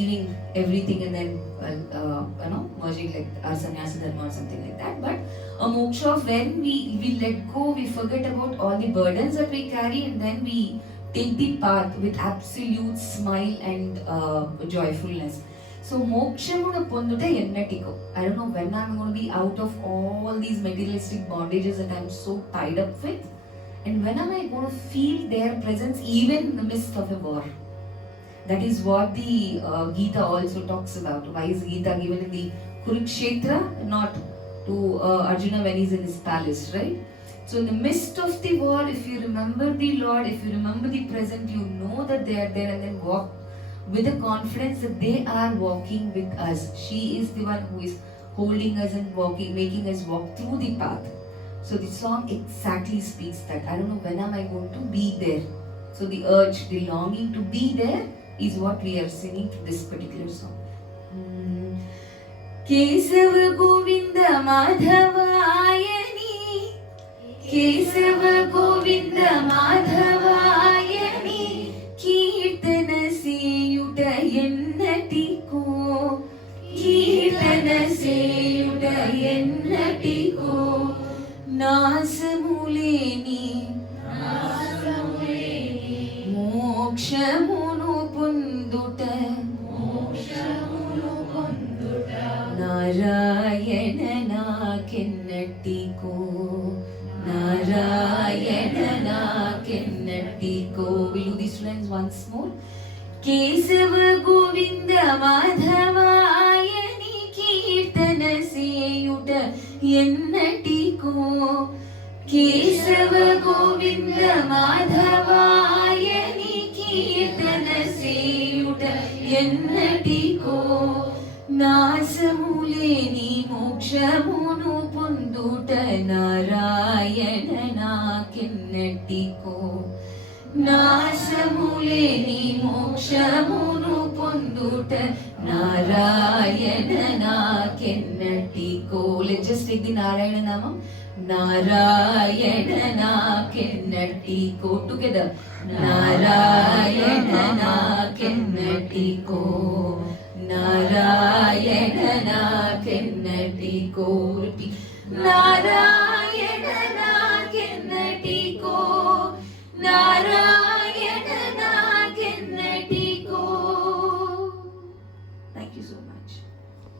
leaving everything and then merging like our sannyasa dharma or something like that. But a moksha of when we let go, we forget about all the burdens that we carry, and then we take the path with absolute smile and joyfulness. So mokshamunu pondute ennatiko. I don't know when I'm going to be out of all these materialistic bondages that I'm so tied up with, and when am I going to feel their presence even in the midst of a war. That is what the Gita also talks about. Why is Gita given in the Kurukshetra, not to Arjuna when he's in his palace, right? So in the midst of the war, if you remember the Lord, if you remember the present, you know that they are there, and then walk with the confidence that they are walking with us. She is the one who is holding us and walking, making us walk through the path. So the song exactly speaks that. I don't know when am I going to be there. So the urge, the longing to be there is what we are singing to this particular song. Kesava Govinda Madhavayani, Kesava Govinda Madhavayani, Kirtana Seyuta Ennatiko, Kirtana Seyuta Ennatiko, Nasamuleni, మోక్షమును పొందుట Narayana నాకెన్నటికో, Narayana నాకెన్నటికో. Will you these lines once more? Keshava Govinda మాధవాయని కీర్తన సేయుట ఎన్నటికో, కేశవ గోవింద మాధవాయని కీర్తన సేయుట ఎన్నటికో, నాశములేని మోక్షమును పొందుట నారాయణ నాకెన్నటికో, నాశములేని మోక్షమును పొందుట Narayana నాకెన్నటికో. Let's just take the Narayana Namam. Narayana nakenatiko. Together. Narayana nakenatiko. Narayana nakenatiko. Repeat.